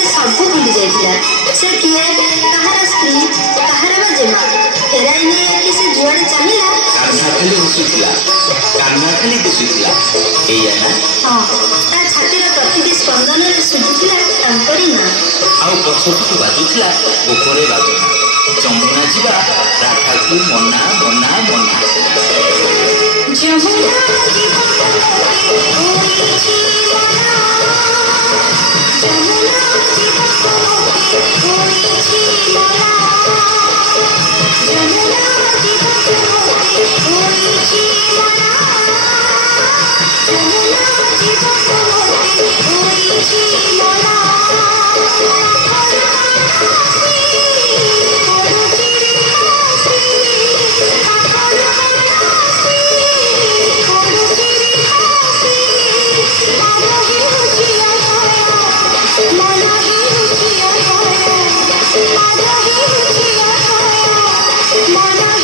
से सबू भूली जाइଥିଲା। से किए कहार स्त्री कहार ବା ଜେମା ଫେରାଇ ନେଇ ଆଖି ସେ ଯୁଆଡ଼େ ଚାହିଁଲା କାନ୍ନା ଖାଲି ହସୁଥିଲା, କାନ୍ନା ଖାଲି ଦିଶୁଥିଲା। ଏଇଆ ନା? ହଁ, ତା ଛାତିର ପ୍ରତିଟି ସ୍ପନ୍ଦନରେ ଶୁଭୁଥିଲା ତାଙ୍କରି ନାଁ। ଆଉ ପଛପଟୁ ବାଜୁଥିଲା ଉପରେ ବାଜନା, ଯମୁନା ଯିବା ରାଧାକୁ ମନା ମନା ମନା। ଯମୁନା ଯିବା ହୋଇଛି ମନା, ଯମୁନା ଯିବା ହୋଇଛି ମନା, ଯମୁନା ଯିବା ହୋଇଛି ମନା, ଯମୁନା ଯିବା ହୋଇଛି ମନା। Mana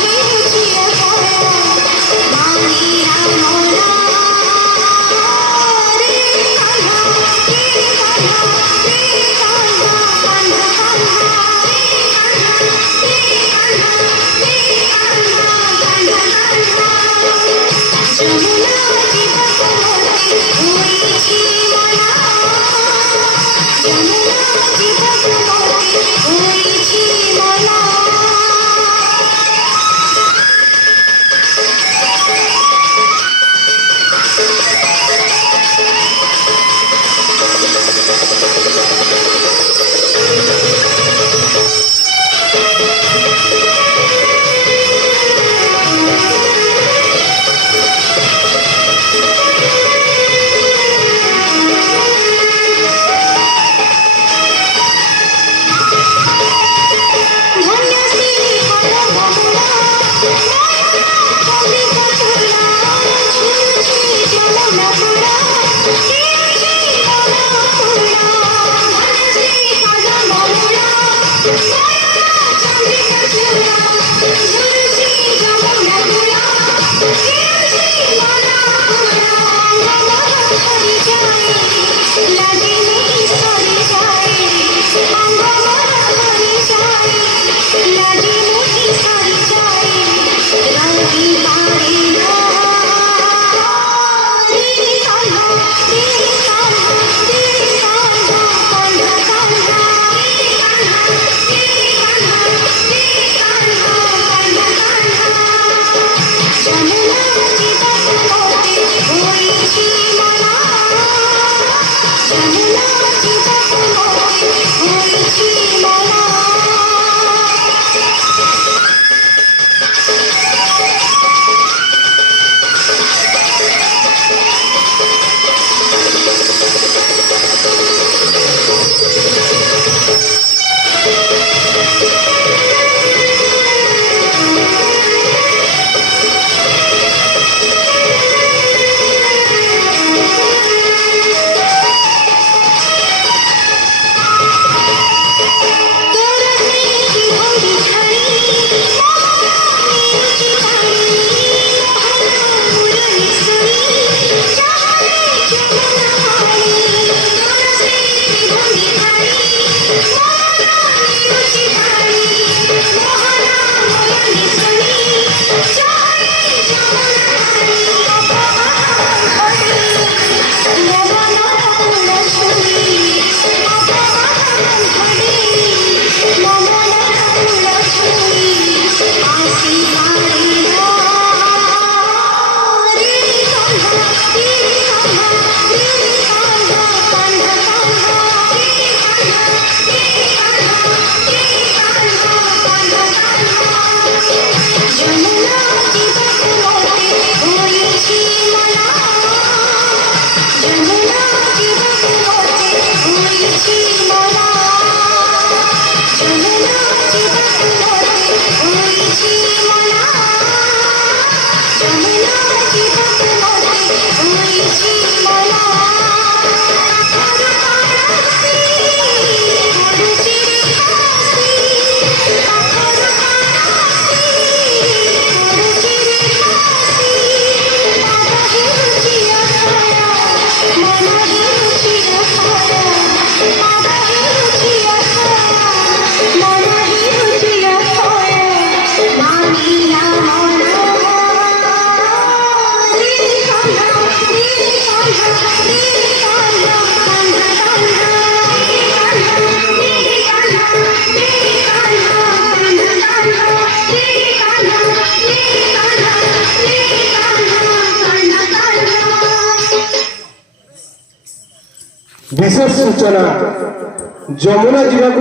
ବିଶେଷ ସୂଚନା ଯମୁନା ଯିବାକୁ